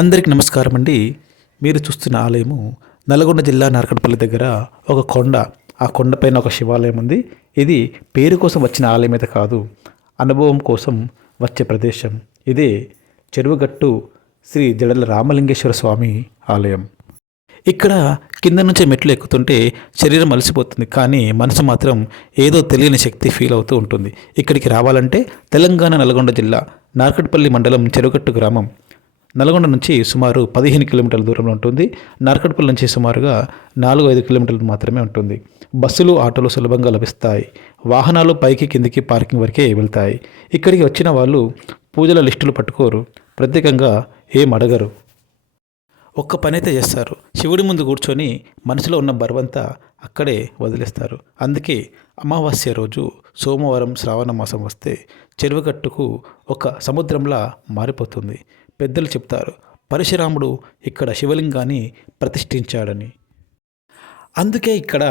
అందరికీ నమస్కారం అండి. మీరు చూస్తున్న ఆలయము నల్గొండ జిల్లా నార్కట్పల్లి దగ్గర ఒక కొండ. ఆ కొండపైన ఒక శివాలయం ఉంది. ఇది పేరు కోసం వచ్చిన ఆలయం అయితే కాదు, అనుభవం కోసం వచ్చే ప్రదేశం. ఇదే చెరువుగట్టు శ్రీ జడల రామలింగేశ్వర స్వామి ఆలయం. ఇక్కడ కింద నుంచి మెట్లు ఎక్కుతుంటే శరీరం అలసిపోతుంది, కానీ మనసు మాత్రం ఏదో తెలియని శక్తి ఫీల్ అవుతూ ఉంటుంది. ఇక్కడికి రావాలంటే తెలంగాణ నల్గొండ జిల్లా నార్కట్పల్లి మండలం చెరువుగట్టు గ్రామం నల్గొండ నుంచి సుమారు 15 కిలోమీటర్ల దూరంలో ఉంటుంది. నార్కట్పల్లి నుంచి సుమారుగా 4-5 కిలోమీటర్లు మాత్రమే ఉంటుంది. బస్సులు, ఆటోలు సులభంగా లభిస్తాయి. వాహనాలు పైకి కిందికి పార్కింగ్ వరకే వెళ్తాయి. ఇక్కడికి వచ్చిన వాళ్ళు పూజల లిస్టులు పట్టుకోరు, ప్రత్యేకంగా ఏం అడగరు. ఒక్క పని అయితే చేస్తారు, శివుడి ముందు కూర్చొని మనసులో ఉన్న బరువంతా అక్కడే వదిలేస్తారు. అందుకే అమావాస్య రోజు సోమవారం శ్రావణ మాసం వస్తే చెరువుగట్టుకు ఒక సముద్రంలా మారిపోతుంది. పెద్దలు చెప్తారు, పరశురాముడు ఇక్కడ శివలింగాన్ని ప్రతిష్ఠించాడని. అందుకే ఇక్కడ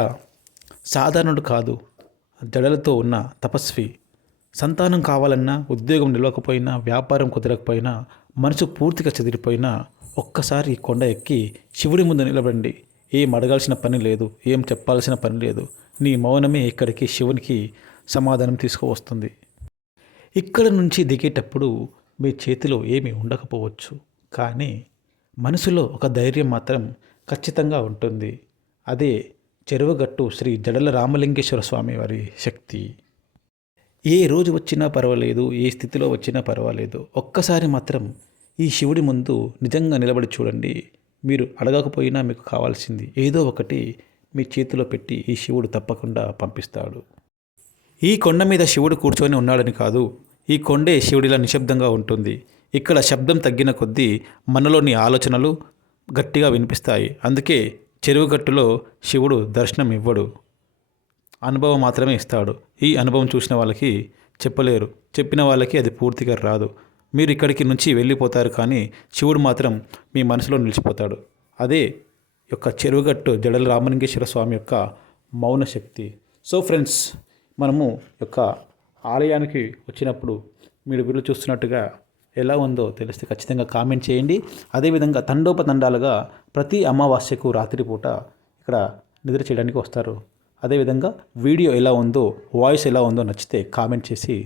సాధారణుడు కాదు, జడలతో ఉన్న తపస్వి. సంతానం కావాలన్నా, ఉద్యోగం నిలవకపోయినా, వ్యాపారం కుదరకపోయినా, మనసు పూర్తిగా చెదిరిపోయినా ఒక్కసారి కొండ ఎక్కి శివుడి ముందు నిలబడండి. ఏం అడగాల్సిన పని లేదు, ఏం చెప్పాల్సిన పని లేదు. నీ మౌనమే ఇక్కడికి శివునికి సమాధానం తీసుకువస్తుంది. ఇక్కడ నుంచి దిగేటప్పుడు మీ చేతిలో ఏమీ ఉండకపోవచ్చు, కానీ మనసులో ఒక ధైర్యం మాత్రం ఖచ్చితంగా ఉంటుంది. అదే చెరువుగట్టు శ్రీ జడల రామలింగేశ్వర స్వామి వారి శక్తి. ఏ రోజు వచ్చినా పర్వాలేదు, ఏ స్థితిలో వచ్చినా పర్వాలేదు, ఒక్కసారి మాత్రం ఈ శివుడి ముందు నిజంగా నిలబడి చూడండి. మీరు అడగకపోయినా మీకు కావాల్సింది ఏదో ఒకటి మీ చేతిలో పెట్టి ఈ శివుడు తప్పకుండా పంపిస్తాడు. ఈ కొండ మీద శివుడు కూర్చొని ఉన్నాడని కాదు, ఈ కొండే శివుడిలా నిశ్శబ్దంగా ఉంటుంది. ఇక్కడ శబ్దం తగ్గిన కొద్దీ మనలోని ఆలోచనలు గట్టిగా వినిపిస్తాయి. అందుకే చెరువుగట్టులో శివుడు దర్శనం ఇవ్వడు, అనుభవం మాత్రమే ఇస్తాడు. ఈ అనుభవం చూసిన వాళ్ళకి చెప్పలేరు, చెప్పిన వాళ్ళకి అది పూర్తిగా రాదు. మీరు ఇక్కడికి నుంచి వెళ్ళిపోతారు, కానీ శివుడు మాత్రం మీ మనసులో నిలిచిపోతాడు. అదే యొక్క చెరువుగట్టు జడల రామలింగేశ్వర స్వామి యొక్క మౌన శక్తి. సో ఫ్రెండ్స్, మనము యొక్క ఆలయానికి వచ్చినప్పుడు మీరు వీళ్ళు చూస్తున్నట్టుగా ఎలా ఉందో తెలిస్తే ఖచ్చితంగా కామెంట్ చేయండి. అదేవిధంగా తండోపతండాలుగా ప్రతి అమావాస్యకు రాత్రిపూట ఇక్కడ నిద్ర చేయడానికి వస్తారు. అదేవిధంగా వీడియో ఎలా ఉందో, వాయిస్ ఎలా ఉందో నచ్చితే కామెంట్ చేసి